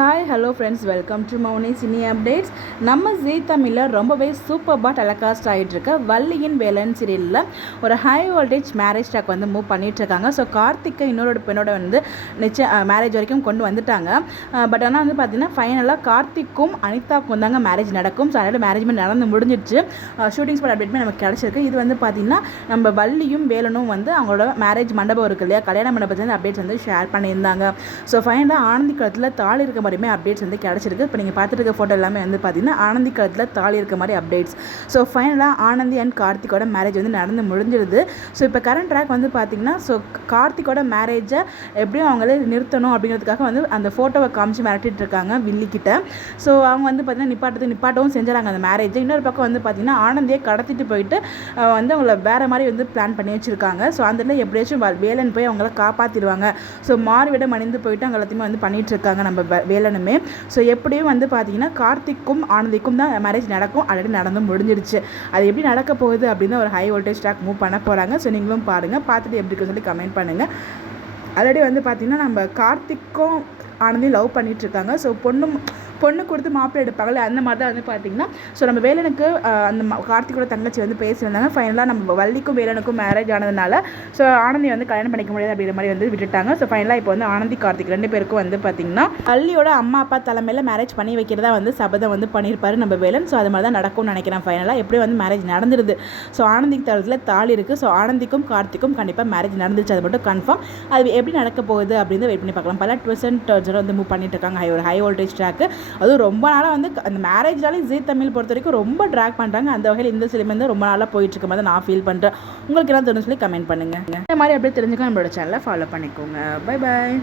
Hi hello friends, welcome to Mouni cine updates. நம்ம Zee தமிழில் ரொம்பவே சூப்பர்பாக டெலிகாஸ்ட் ஆகிட்டுருக்க வள்ளியின் வேலன் சீரியலில் ஒரு ஹை வோல்டேஜ் மேரேஜ் ட்ராக் வந்து மூவ் பண்ணிகிட்ருக்காங்க. ஸோ கார்த்திக்கை இன்னொரு பெண்ணோட வந்து மேரேஜ் வரைக்கும் கொண்டு வந்துட்டாங்க. பட் ஆனால் வந்து பார்த்திங்கன்னா ஃபைனலாக கார்த்திக்கும் அனிதாக்கும் தாங்க மேரேஜ் நடக்கும். ஸோ அதனால் மேரேஜ்மெண்ட் நடந்து முடிஞ்சிடுச்சு. ஷூட்டிங் ஸ்பாட் அப்டேட்மே நமக்கு கிடச்சிருக்கு. இது வந்து பார்த்திங்கன்னா நம்ம வள்ளியும் வேலனும் வந்து அவங்களோட மேரேஜ் மண்டபம் இருக்குது இல்லையா, கல்யாண மண்டபத்தில் அப்டேட்ஸ் வந்து ஷேர் பண்ணியிருந்தாங்க. ஸோ ஃபைனலாக ஆனந்தி காலத்தில் தாலி இருக்க மாதிரியுமே அப்டேட்ஸ் வந்து கிடச்சிருக்கு. இப்போ நீங்கள் பார்த்துட்டு இருக்க ஃபோட்டோ எல்லாமே வந்து பார்த்தீங்கன்னா ஆனந்தி காலத்தில் தாலி இருக்க மாதிரி அப்டேட்ஸ். ஸோ ஃபைனலாக ஆனந்தி அண்ட் கார்த்திகோட மேரேஜ் வந்து நடந்து முடிஞ்சிருது. ஸோ இப்போ கரண்ட் ட்ராக் வந்து பார்த்தீங்கன்னா கார்த்திகோட மேரேஜை எப்படியும் அவங்களே நிறுத்தணும் அப்படிங்கிறதுக்காக வந்து அந்த ஃபோட்டோவை காமிச்சு மிரட்டிட்டு இருக்காங்க வில்லிக்கிட்ட. ஸோ அவங்க வந்து பார்த்தீங்கன்னா நிப்பாட்டவும் செஞ்சுறாங்க அந்த மேரேஜை. இன்னொரு பக்கம் வந்து பார்த்தீங்கன்னா ஆனந்தியை கடத்திட்டு போயிட்டு வந்து அவங்கள வேறு மாதிரி வந்து பிளான் பண்ணி வச்சுருக்காங்க. ஸோ அந்த எப்படியாச்சும் வேலன் போய் அவங்கள காப்பாற்றிடுவாங்க. ஸோ மாறுவிட மணிந்து போயிட்டு அவங்க எல்லாத்தையுமே வந்து பண்ணிகிட்டு இருக்காங்க நம்ம வேலனுமே. ஸோ எப்படியும் வந்து பார்த்தீங்கன்னா கார்த்திக்கும் ஆனந்திக்கும் தான் மேரேஜ் நடக்கும். ஆல்ரெடி நடந்து முடிஞ்சிடுச்சு. அது எப்படி நடக்க போகுது அப்படின்னு ஒரு ஹை வோல்டேஜ் ட்ராக் மூவ் பண்ண போகிறாங்க. ஸோ நீங்களும் பாருங்கள், பார்த்துட்டு எப்படி இருக்குன்னு சொல்லி கமெண்ட் பண்ணுங்கள். ஆல்ரெடி வந்து பார்த்திங்கன்னா நம்ம கார்த்திக்கும் ஆனந்தையும் லவ் பண்ணிகிட்ருக்காங்க. ஸோ பொண்ணு கொடுத்து மாப்பிள்ளை எடுப்பாங்கல்ல, அந்த மாதிரி தான் வந்து பார்த்திங்கன்னா ஸோ நம்ம வேலனுக்கு அந்த கார்த்திகோட தங்கச்சி வந்து பேசியிருந்தாங்க. ஃபைனலாக நம்ம வள்ளிக்கும் வேலனுக்கும் மேரேஜ் ஆனதுனால ஸோ ஆனந்தி வந்து கல்யாணம் பண்ணிக்க முடியாது அப்படிங்கிற மாதிரி வந்து விட்டுட்டாங்க. ஸோ ஃபைனலாக இப்போ வந்து ஆனந்தி கார்த்திக் ரெண்டு பேருக்கும் வந்து பார்த்திங்கன்னா வள்ளியோட அம்மா அப்பா தலைமையில் மேரேஜ் பண்ணி வைக்கிறதா வந்து சபதம் வந்து பண்ணியிருப்பாரு நம்ம வேலன். ஸோ அது மாதிரி தான் நடக்கும்னு நினைக்கிறேன். ஃபைனலாக எப்படியும் வந்து மேரேஜ் நடந்துருது. ஸோ ஆனந்திக்கு தளத்தில் தாலி இருக்குது. ஸோ ஆனந்திக்கும் கார்த்திக்கும் கண்டிப்பாக மேரேஜ் நடந்துருச்சு, அது மட்டும் கன்ஃபார்ம். அது எப்படி நடக்க போகுது அப்படின்னு வெயிட் பண்ணி பார்க்கலாம். பல ட்விஸ்ட் வந்து மூவ் பண்ணிட்டு இருக்காங்க ஒரு ஹை வோல்டேஜ் ட்ராக்கு. அதுவும் ரொம்ப நாளாக வந்து அந்த மேரேஜ்னாலே ஜீ தமிழ் பொறுத்த வரைக்கும் ரொம்ப ட்ராக் பண்ணுறாங்க. அந்த வகையில் இந்த சிலிம் வந்து ரொம்ப நாளாக போயிட்டு இருக்க மாதிரி நான் ஃபீல் பண்ணுறேன். உங்களுக்கு என்ன தோணுன்னு சொல்லி கமெண்ட் பண்ணுங்கள். இந்த மாதிரி அப்படியே தெரிஞ்சுக்க நம்மளோட சேனலை ஃபாலோ பண்ணிக்கோங்க. Bye bye.